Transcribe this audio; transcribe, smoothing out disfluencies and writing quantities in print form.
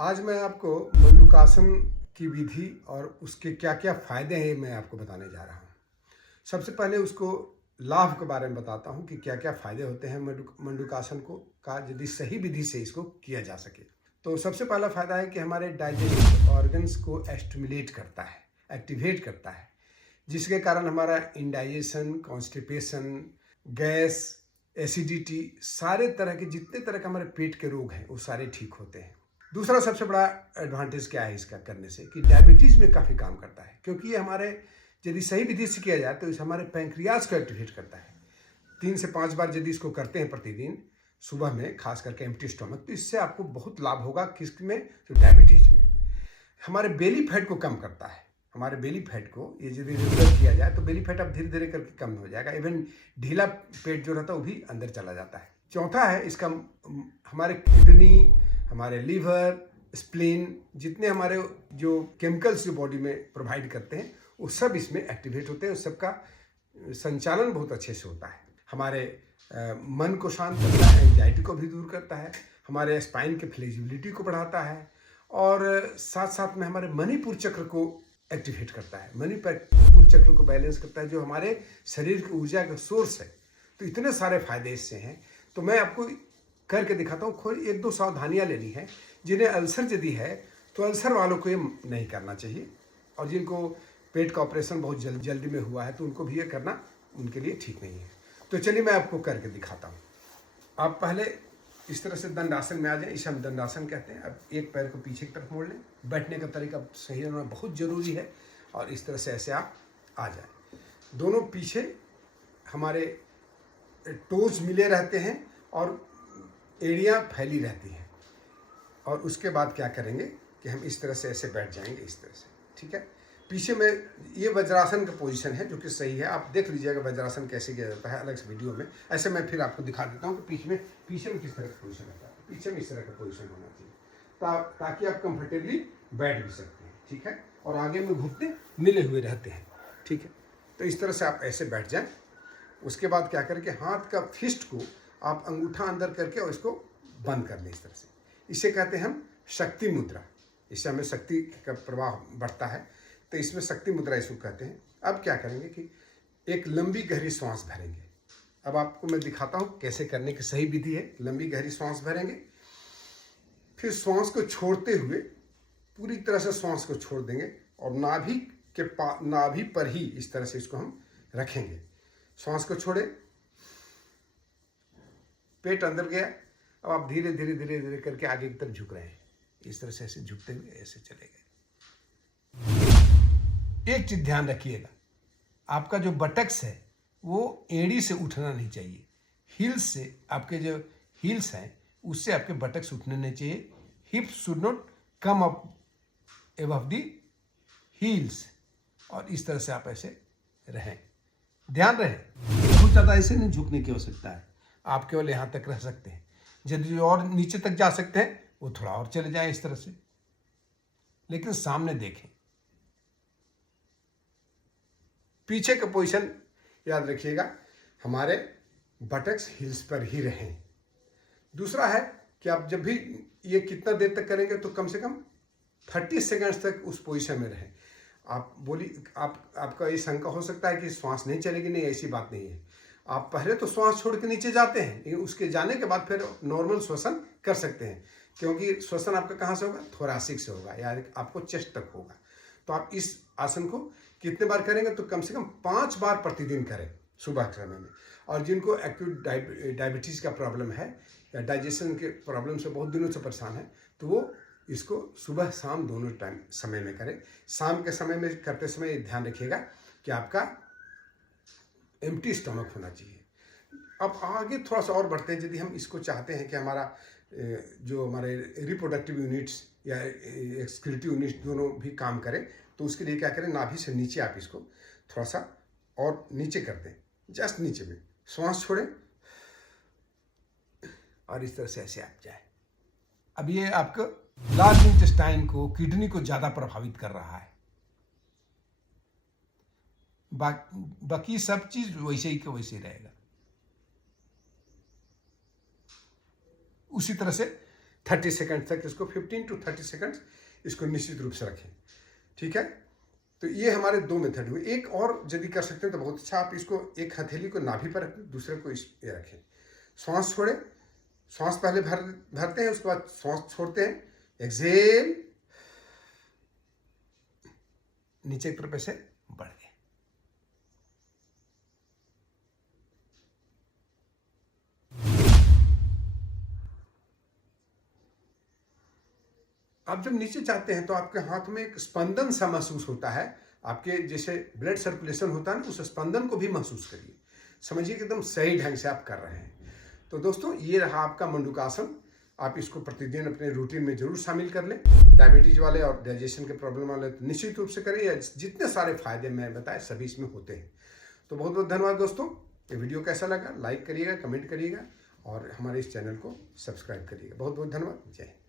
आज मैं आपको मंडूकासन की विधि और उसके क्या क्या फायदे हैं मैं आपको बताने जा रहा हूँ। सबसे पहले उसको लाभ के बारे में बताता हूँ कि क्या क्या फायदे होते हैं मंडूकासन को का यदि सही विधि से इसको किया जा सके। तो सबसे पहला फायदा है कि हमारे डाइजेस्टिव ऑर्गन्स को एस्टिमुलेट करता है, एक्टिवेट करता है, जिसके कारण हमारा इंडाइजेशन, कॉन्स्टिपेशन, गैस, एसिडिटी, सारे तरह के जितने तरह के हमारे पेट के रोग हैं वो सारे ठीक होते हैं। दूसरा सबसे बड़ा एडवांटेज क्या है इसका करने से कि डायबिटीज़ में काफ़ी काम करता है, क्योंकि ये हमारे यदि सही विधि से किया जाए तो इस हमारे पैंक्रियाज को एक्टिवेट करता है। 3 से 5 बार यदि इसको करते हैं प्रतिदिन सुबह में, खास करके एम्प्टी स्टमक, तो इससे आपको बहुत लाभ होगा। किस में? तो डायबिटीज़ में। हमारे बेली फैट को कम करता है। हमारे बेली फैट को ये यदि रेगुलर किया जाए तो बेली फैट अब धीरे धीरे करके कम हो जाएगा। इवन ढीला पेट जो रहता है वो भी अंदर चला जाता है। चौथा है इसका हमारे किडनी, हमारे लीवर, स्प्लीन, जितने हमारे जो केमिकल्स जो बॉडी में प्रोवाइड करते हैं वो सब इसमें एक्टिवेट होते हैं। उस सबका संचालन बहुत अच्छे से होता है। हमारे मन को शांत करता है, एंजाइटी को भी दूर करता है, हमारे स्पाइन के फ्लेक्सिबिलिटी को बढ़ाता है और साथ साथ में हमारे मणिपुर चक्र को एक्टिवेट करता है। मणिपुर चक्र को बैलेंस करता है, जो हमारे शरीर की ऊर्जा का सोर्स है। तो इतने सारे फायदे इससे हैं। तो मैं आपको करके दिखाता हूँ। कोई 1-2 सावधानियाँ लेनी है। जिन्हें अल्सर यदि है तो अल्सर वालों को ये नहीं करना चाहिए, और जिनको पेट का ऑपरेशन बहुत जल्दी में हुआ है तो उनको भी ये करना उनके लिए ठीक नहीं है। तो चलिए मैं आपको करके दिखाता हूँ। आप पहले इस तरह से दंडासन में आ जाए, इसे हम दंडासन कहते हैं। अब एक पैर को पीछे की तरफ मोड़ लें। बैठने का तरीका सही होना बहुत ज़रूरी है, और इस तरह से ऐसे आप आ जाए। दोनों पीछे हमारे टोज मिले रहते हैं और एड़ियाँ फैली रहती हैं। और उसके बाद क्या करेंगे कि हम इस तरह से ऐसे बैठ जाएंगे, इस तरह से, ठीक है। पीछे में ये वज्रासन का पोजीशन है जो कि सही है। आप देख लीजिएगा वज्रासन कैसे किया जाता है अलग से वीडियो में। ऐसे मैं फिर आपको दिखा देता हूँ कि पीछे में किस तरह का पोजीशन रहता है। पीछे में इस तरह का पोजीशन होना चाहिए ताकि आप कंफर्टेबली बैठ भी सकते हैं, ठीक है। और आगे में घुटने मिले हुए रहते हैं, ठीक है। तो इस तरह से आप ऐसे बैठ जाएं। उसके बाद क्या करें कि हाथ का फिस्ट को आप अंगूठा अंदर करके और इसको बंद कर लें इस तरह से। इसे कहते हैं हम शक्ति मुद्रा। इससे हमें शक्ति का प्रवाह बढ़ता है, तो इसमें शक्ति मुद्रा इसको कहते हैं। अब क्या करेंगे कि एक लंबी गहरी सांस भरेंगे। अब आपको मैं दिखाता हूँ कैसे करने की सही विधि है। लंबी गहरी सांस भरेंगे, फिर सांस को छोड़ते हुए पूरी तरह से सांस को छोड़ देंगे और नाभि पर ही इस तरह से इसको हम रखेंगे। सांस को छोड़े, पेट अंदर गया। अब आप धीरे धीरे धीरे धीरे करके आगे की तरफ झुक रहे हैं। इस तरह से ऐसे झुकते हुए ऐसे चले गए। एक चीज ध्यान रखिएगा, आपका जो बटक्स है वो एड़ी से उठना नहीं चाहिए। हील्स से, आपके जो हील्स हैं उससे आपके बटक्स उठने नहीं चाहिए। हिप्स should not come up above the heels. और इस तरह से आप ऐसे रहें, ध्यान रहे। बहुत ज़्यादा ऐसे नहीं झुकने की आवश्यकता है। आप केवल यहाँ तक रह सकते हैं। यदि और नीचे तक जा सकते हैं वो थोड़ा और चले जाएं इस तरह से, लेकिन सामने देखें। पीछे का पोजीशन याद रखिएगा, हमारे बटक्स हिल्स पर ही रहें। दूसरा है कि आप जब भी ये कितना देर तक करेंगे तो कम से कम 30 सेकंड्स तक उस पोजीशन में रहें। आप बोलिए, आपका ये शंका हो सकता है कि श्वास नहीं चलेगी। नहीं, ऐसी बात नहीं है। आप पहले तो श्वास छोड़ के नीचे जाते हैं, लेकिन उसके जाने के बाद फिर नॉर्मल श्वसन कर सकते हैं, क्योंकि श्वसन आपका कहाँ से होगा? थोरासिक से होगा, यानी आपको चेस्ट तक होगा। तो आप इस आसन को कितने बार करेंगे तो कम से कम 5 बार प्रतिदिन करें सुबह के समय में। और जिनको एक्यूट डायबिटीज़ का प्रॉब्लम है या डाइजेशन के प्रॉब्लम से बहुत दिनों से परेशान है, तो वो इसको सुबह शाम दोनों टाइम समय में करें। शाम के समय में करते समय ध्यान रखिएगा कि आपका एम्प्टी स्टमक होना चाहिए। अब आगे थोड़ा सा और बढ़ते हैं। यदि हम इसको चाहते हैं कि हमारा जो हमारे रिप्रोडक्टिव यूनिट्स या एक्सक्रीटिव यूनिट्स दोनों भी काम करें, तो उसके लिए क्या करें, नाभि से नीचे आप इसको थोड़ा सा और नीचे कर दें, जस्ट नीचे में। श्वास छोड़ें और इस तरह से ऐसे आप जाए। अब ये आपको लार्ज इंटेस्टाइन को, किडनी को ज़्यादा प्रभावित कर रहा है। बाकी सब चीज वैसे ही का वैसे ही रहेगा। उसी तरह से 30 सेकंड तक इसको 15 to 30 सेकंड्स इसको निश्चित रूप से रखें। ठीक है, तो ये हमारे 2 मेथड हुए। एक और यदि कर सकते हैं तो बहुत अच्छा, आप इसको एक हथेली को नाभि पर रखें, दूसरे को इस ये रखें, श्वास छोड़े, श्वास पहले भरते हैं, उसके बाद श्वास छोड़ते हैं, एक्सेल, नीचे की तरफ से बढ़ गए। आप जब नीचे जाते हैं तो आपके हाथ में एक स्पंदन सा महसूस होता है, आपके जैसे ब्लड सर्कुलेशन होता है ना, उस स्पंदन को भी महसूस करिए, समझिए कि एकदम सही ढंग से आप कर रहे हैं। तो दोस्तों ये रहा आपका मंडूकासन। आप इसको प्रतिदिन अपने रूटीन में जरूर शामिल कर लें। डायबिटीज वाले और डाइजेशन के प्रॉब्लम वाले तो निश्चित रूप से करें, जितने सारे फायदे मैं बताए सभी इसमें होते हैं। तो बहुत बहुत धन्यवाद दोस्तों। ये वीडियो कैसा लगा लाइक करिएगा, कमेंट करिएगा और हमारे इस चैनल को सब्सक्राइब करिएगा। बहुत बहुत धन्यवाद। जय हिंद।